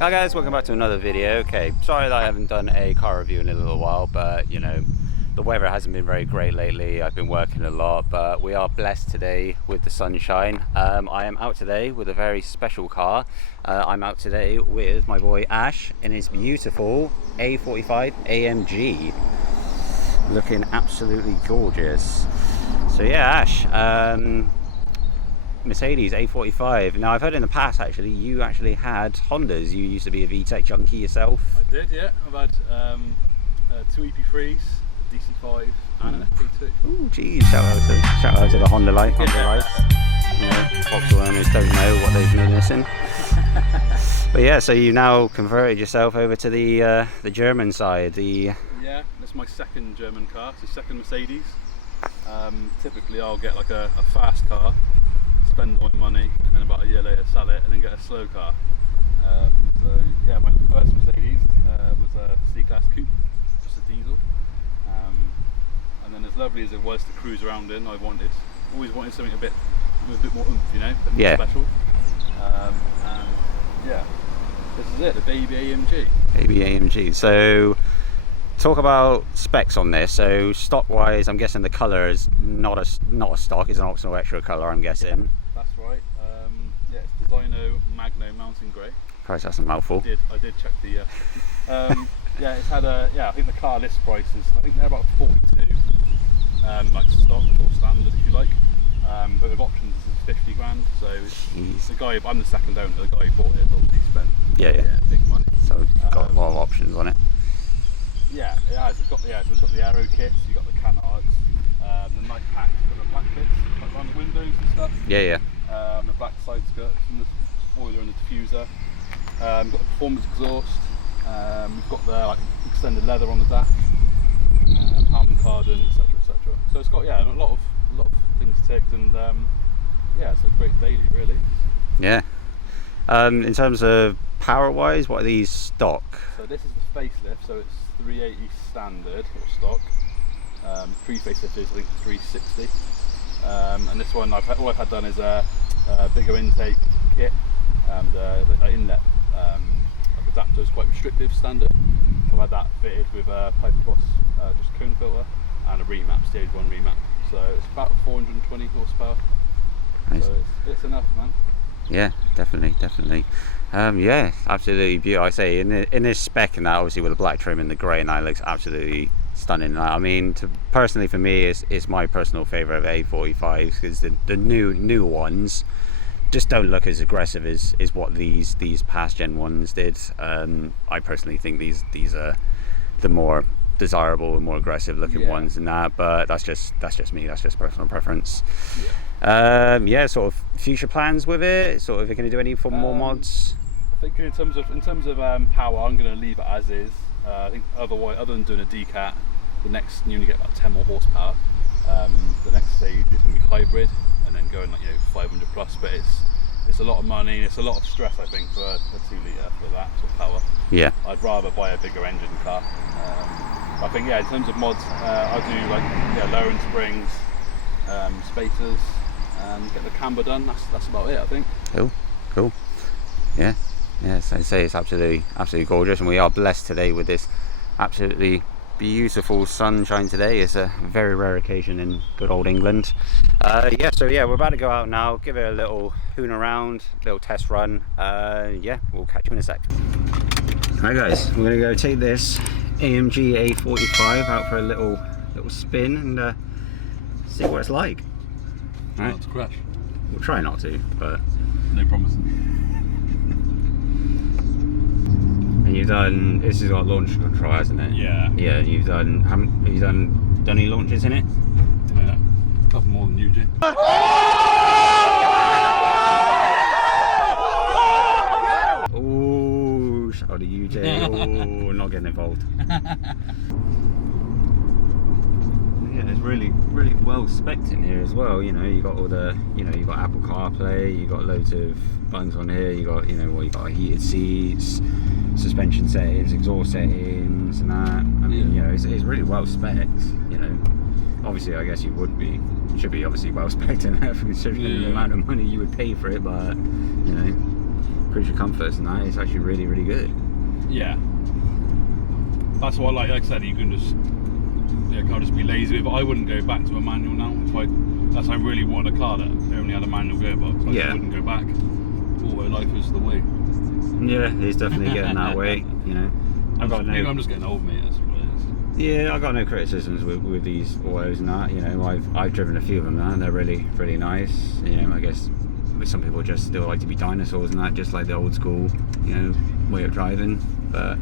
Hi guys, welcome back to another video. Okay, sorry that I haven't done a car review in a little while, but you know, the weather hasn't been very great lately. I've been working a lot, but we are blessed today with the sunshine. I am out today with a very special car. I'm out today with my boy Ash in his beautiful A45 AMG. Looking absolutely gorgeous. So yeah, Ash, Mercedes A45. Now I've heard in the past actually you actually had Hondas. You used to be a VTEC junkie yourself. I did, yeah. I've had two EP3s, a DC5 and an FP2. Oh geez, shout out to the Honda life. You know, Fox owners don't know what they've been missing. But yeah, so you now converted yourself over to the German side. Yeah, that's my second German car. It's the second Mercedes. Typically I'll get like a fast car, spend all my money, and then about a year later sell it and then get a slow car. So yeah, my first Mercedes was a C-Class coupe, just a diesel. And then as lovely as it was to cruise around in, I always wanted something with a bit more oomph, you know, a bit more special. And yeah, this is it, the baby AMG. Baby AMG. So talk about specs on this. So stock wise, I'm guessing the colour is not a stock, it's an optional extra colour, I'm guessing. Yeah, that's right. Yeah, it's Designo Magno Mountain Grey. Christ, that's a mouthful. I did check the yeah, it's had I think the car list price is, I think they're about 42, like stock or standard if you like. But with options this is 50 grand, so the guy, I'm the second owner, the guy who bought it obviously spent big money. So it's got a lot of options on it. Yeah, it has. So it's got the aero kits, you've got the canards, the night packs, got the black bits like around the windows and stuff. Yeah. The black side skirts and the spoiler and the diffuser. We've got the performance exhaust. We've got the extended leather on the dash, Harman Kardon, etc., etc. So it's got a lot of things ticked, and it's a great daily, really. Yeah. In terms of power wise, what are these stock? So this is the facelift, so it's 380 standard or stock. Pre-facelift is I think 360. And this one all I've had done is a bigger intake kit, and the inlet adapter is quite restrictive standard. So I've had that fitted with a pipe across just cone filter and a remap, stage 1 remap. So it's about 420 horsepower. Nice. So it's enough, man. Yeah, definitely. Yeah, absolutely beautiful. I say in this spec and that, obviously with the black trim and the grey, and that looks absolutely stunning. I mean, personally for me, it's my personal favourite of A45s, because the new ones just don't look as aggressive as what these past gen ones did. I personally think these are the more desirable and more aggressive looking ones than that, but that's just me, that's just personal preference. Sort of future plans with it, sort of you're going to do any more mods? I think in terms of power, I'm going to leave it as is. I think other than doing a decat, you only get about 10 more horsepower. The next stage is going to be hybrid, and then going 500 plus, but it's a lot of money and it's a lot of stress, I think, for a 2 litre for that sort of power. Yeah, I'd rather buy a bigger engine car. I think in terms of mods, I'll do lowering springs, spacers, and get the camber done. That's about it, I think. Cool. Yeah, so I say it's absolutely gorgeous, and we are blessed today with this absolutely beautiful sunshine today. It's a very rare occasion in good old England. So we're about to go out now, give it a little hoon around, little test run. We'll catch you in a sec. Hi guys, we're gonna go take this AMG A45 out for a little spin and see what it's like. Right. Not to crash. We'll try not to, but no promise. And you've done, this has got launch control, hasn't it? Yeah. Yeah, have you done any launches in it? Yeah, a couple more than you, Jim. Oh, shout out to UJ. Oh, not getting involved. Yeah, it's really well spec'd in here as well. You know, you got all the, you got Apple CarPlay, you got loads of buttons on here. You got, you got heated seats, suspension settings, exhaust settings, and that. I mean, it's really well spec'd. Obviously, I guess should be obviously well spec'd in that, considering the amount of money you would pay for it. But creature comforts and that, it's actually really, really good. Yeah. That's what like I said, you can just can't just be lazy with it. I wouldn't go back to a manual now if I really wanted a car that only had a manual gearbox. I wouldn't go back. Auto life is the way. Yeah, it's definitely getting that way, you know. I'm just getting old, mate, that's what it is. Yeah, I got no criticisms with these autos and that, you know. I've driven a few of them now and they're really, really nice. You know, I guess some people just still like to be dinosaurs and that, just like the old school, you know, way of driving. But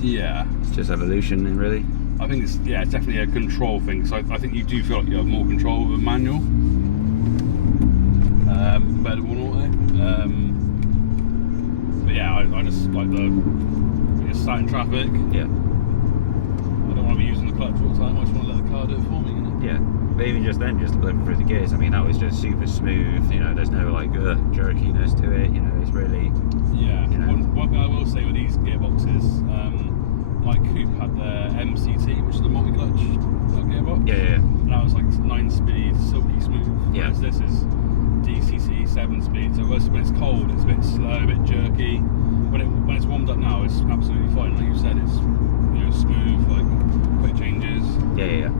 yeah, it's just evolution, really. I think it's definitely a control thing. So I think you do feel like you have more control with a manual, better than an auto. But yeah, I just like when you're sat in traffic. Yeah. I don't want to be using the clutch all the time. I just want to let the car do it for me. You know? Yeah. But even just then, just flipping through the gears, I mean, that was just super smooth. You know, there's no like jerkiness to it. You know, it's really. Yeah. You know. One thing I will say with these gearboxes. My coupe had the MCT, which is the multi-clutch gearbox. Yeah. And that was like 9-speed, silky smooth. Yeah. Whereas this is DCC 7-speed. So when it's cold, it's a bit slow, a bit jerky. When it's warmed up now, it's absolutely fine. Like you said, it's smooth, like quick changes. Yeah.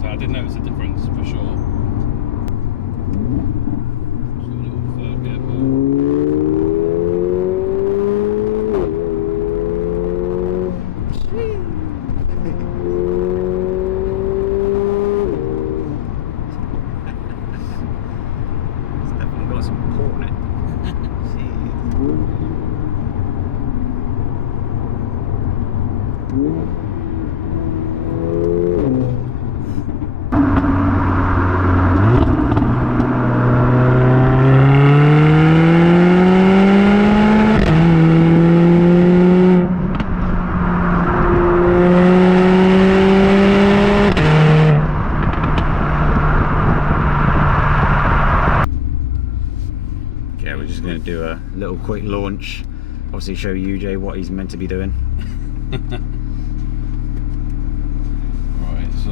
But I did notice a difference for sure. Just a little third gear pull. Do a little quick launch, obviously show UJ what he's meant to be doing. Right, so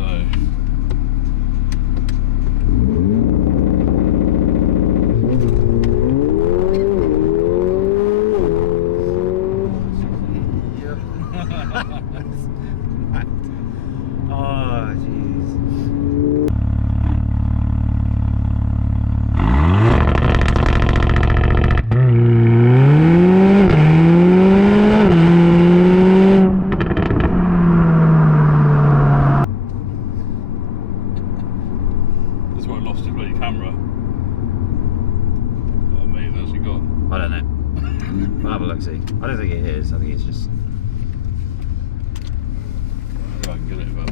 oh jeez. I don't think it is. I think it's just. I can get it, but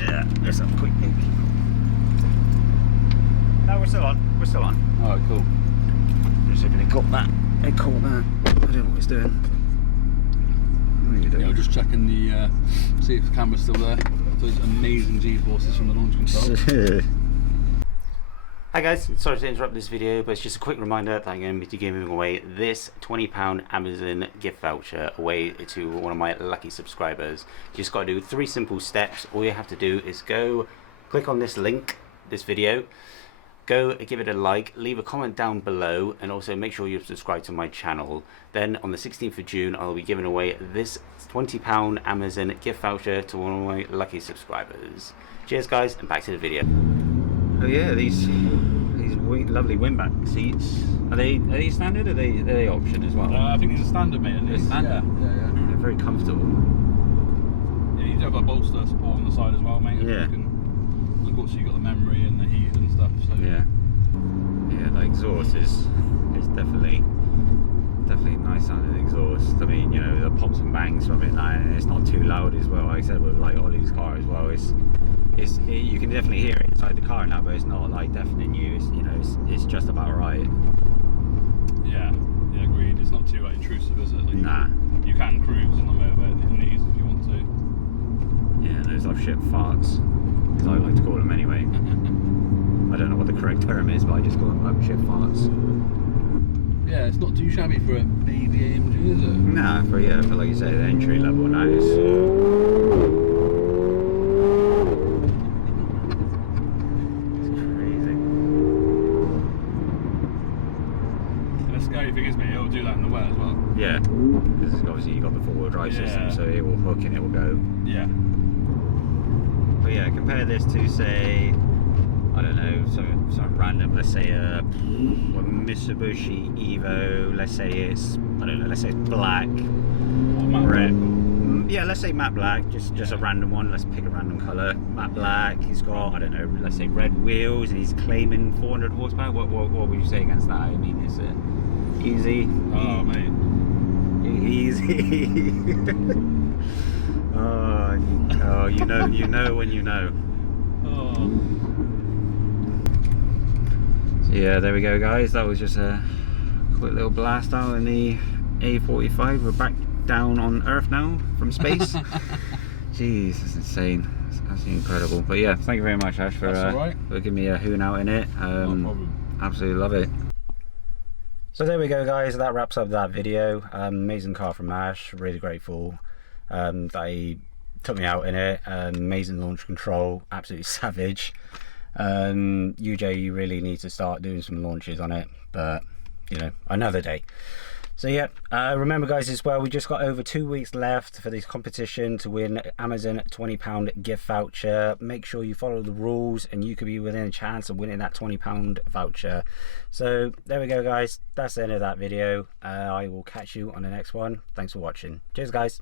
yeah, let's have a quick peek. No, we're still on. We're still on. Alright, cool. Just hoping it caught that. It caught that. I don't know what it's doing. What are you doing? Yeah, I'm just checking the see if the camera's still there. Those amazing G-forces from the launch control. Hi guys, sorry to interrupt this video, but it's just a quick reminder that I'm going to be giving away this £20 Amazon gift voucher away to one of my lucky subscribers. You just got to do 3 simple steps. All you have to do is go click on this link, this video, go give it a like, leave a comment down below, and also make sure you're subscribed to my channel. Then on the 16th of June, I'll be giving away this £20 Amazon gift voucher to one of my lucky subscribers. Cheers guys, and back to the video. Oh yeah, these lovely windback seats. Are they standard? Or are they option as well? I think these are standard, mate. They're standard. Yeah. They're very comfortable. Yeah, you do have a bolster support on the side as well, mate. Yeah. Of course, you got the memory and the heat and stuff. So yeah, the exhaust is definitely nice sounding exhaust. I mean, you know, the pops and bangs from it, and it's not too loud as well. Like I said, with like Ollie's car as well, you can definitely hear it inside the car now, but it's not like deafening you. It's just about right. Yeah, agreed. It's not too like intrusive, is it? Like, nah. You can cruise on the motorway in these if you want to. Yeah, those love shit farts, as I like to call them anyway. I don't know what the correct term is, but I just call them love shit farts. Yeah, it's not too shabby for a baby AMG, is it? Nah, for like you say, the entry level now is. the scary thing is, mate, it'll do that in the wet as well. Yeah, because obviously you've got the four-wheel drive system, so it will hook and it will go. Yeah. But yeah, compare this to, say, I don't know, some random, let's say a Mitsubishi Evo, let's say it's, I don't know, let's say it's black, red. Yeah, let's say matte black, just a random one. Let's pick a random colour. Matte black. He's got, I don't know, let's say red wheels, and he's claiming 400 horsepower. What would you say against that? I mean, it's easy. Oh, mate. Easy. oh, you know when you know. Oh. So yeah, there we go, guys. That was just a quick little blast out in the A45. We're back down on Earth now from space. Jeez, that's insane. That's absolutely incredible. But yeah, thank you very much, Ash, for giving me a hoon out in it. No problem. Absolutely love it. So there we go, guys. That wraps up that video. Amazing car from Ash. Really grateful that he took me out in it. Amazing launch control. Absolutely savage. UJ, you really need to start doing some launches on it, but you know, another day. So yeah, remember, guys, as well, we just got over 2 weeks left for this competition to win Amazon £20 gift voucher. Make sure you follow the rules and you could be within a chance of winning that £20 voucher. So there we go, guys. That's the end of that video. I will catch you on the next one. Thanks for watching. Cheers, guys.